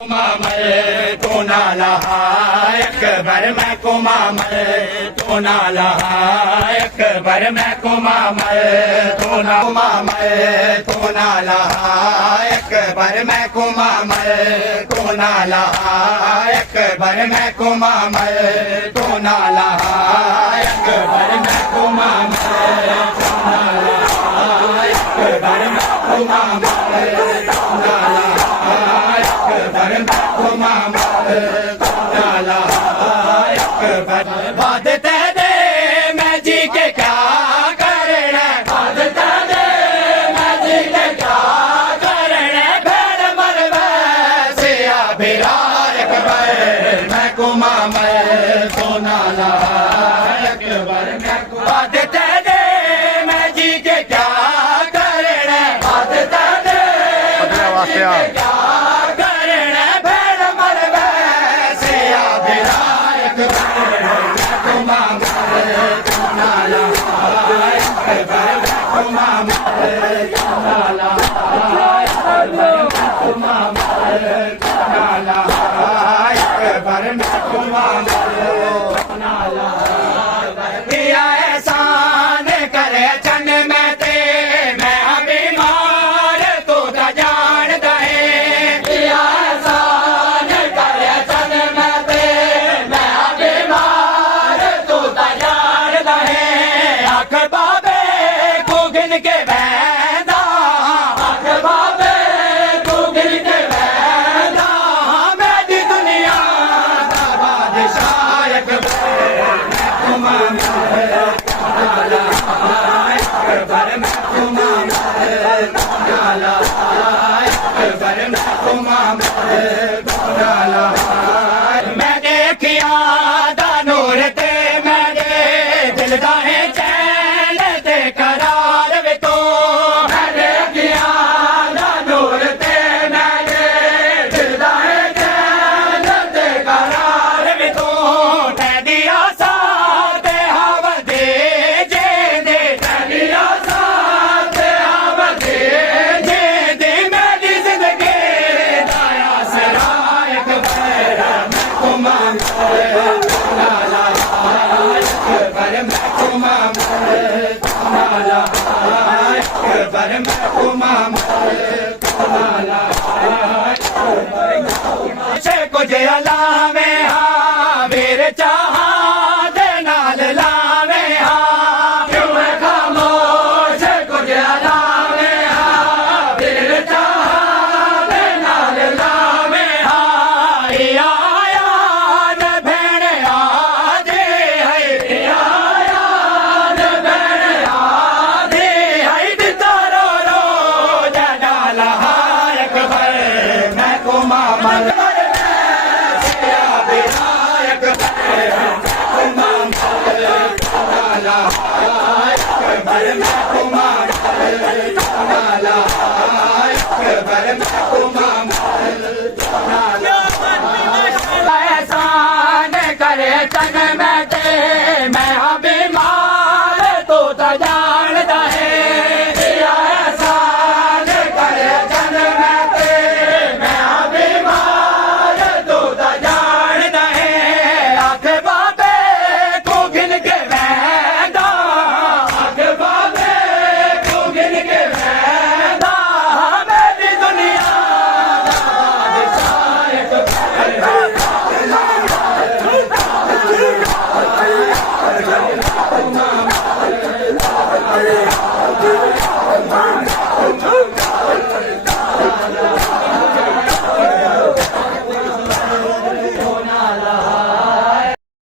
कुमामल तो ना लहा अकबर मैं कुमामल तो ना लहा अकबर मैं कुमामल तो ना लहा अकबर मैं कुमामल तो ना लहा अकबर मैं कुमामल तो ना लहा अकबर मैं कुमामल तो ना लहा अकबर मैं कुमामल तो ना लहा अकबर मैं कुमामल तो ना लहा अकबर बाद तेरे मैं जी के क्या करना बाद तेरे मैं जी के क्या करना भेड़ मर वैसे बेरा अकबर मैं कुमामल तो ना लहा अकबर मैं बाद तेरे मैं जी के क्या करना बाद तेरे क्या करना भेड़ मर वैसे बेरा अकबर मैं कुमामल तो ना लहा अकबर मैं कुमामल तो ना लहा अकबर मैं कुमामल तो ना लहा अकबर मैं कुमामल तो ना लहा दिया एहसान करे चन में ते मैं बीमार तो जान दे दिया एहसान करे चन में ते मैं बीमार तो जान दे आख बाबे को गिन के बैदा आख बाबे को गिन के बैदा मेरी दुनिया दा बादशाह अकबर मैं कुमामल तो ना लहा अकबर मैं कुमामल तो ना लहा अकबर मैं कुमामल तो ना लहा मैं देखिया दा नूर ते मेरे दिल दा है चैन ते करार वे तो मैं देखिया दा नूर ते मेरे दिल दा है चैन ते करार वे तो तेरी आसा ते हवा दे जे दे तेरी आसा ते हवा दे जे दे मेरी जिंदगी दा आसरा अकबर मैं कुमामल तो ना लहा अकबर मैं कुमामल तो ना लहा अकबर मैं कुमामल तो ना लहा अकबर कुछ अलावे हाँ मेरे चाहा दे नाल लावे हाँ क्यों मैं खामोश कुछ अलावे हाँ मेरे चाहा दे नाल लावे हाँ आया न भेड़ आदे है आया न भेड़ आदे है दितारो रो जड़ा लहा अकबर मैं कुमामल अकबर मैं कुमामल तो ना लहा अकबर मैं कुमामल तो ना लहा एहसान करे चन में ते मैं बीमार तो जान दे एहसान करे चन में ते मैं बीमार तो जान दे आख बाबे को गिन के बैदा आख बाबे को गिन के बैदा मेरी दुनिया दा बादशाह अकबर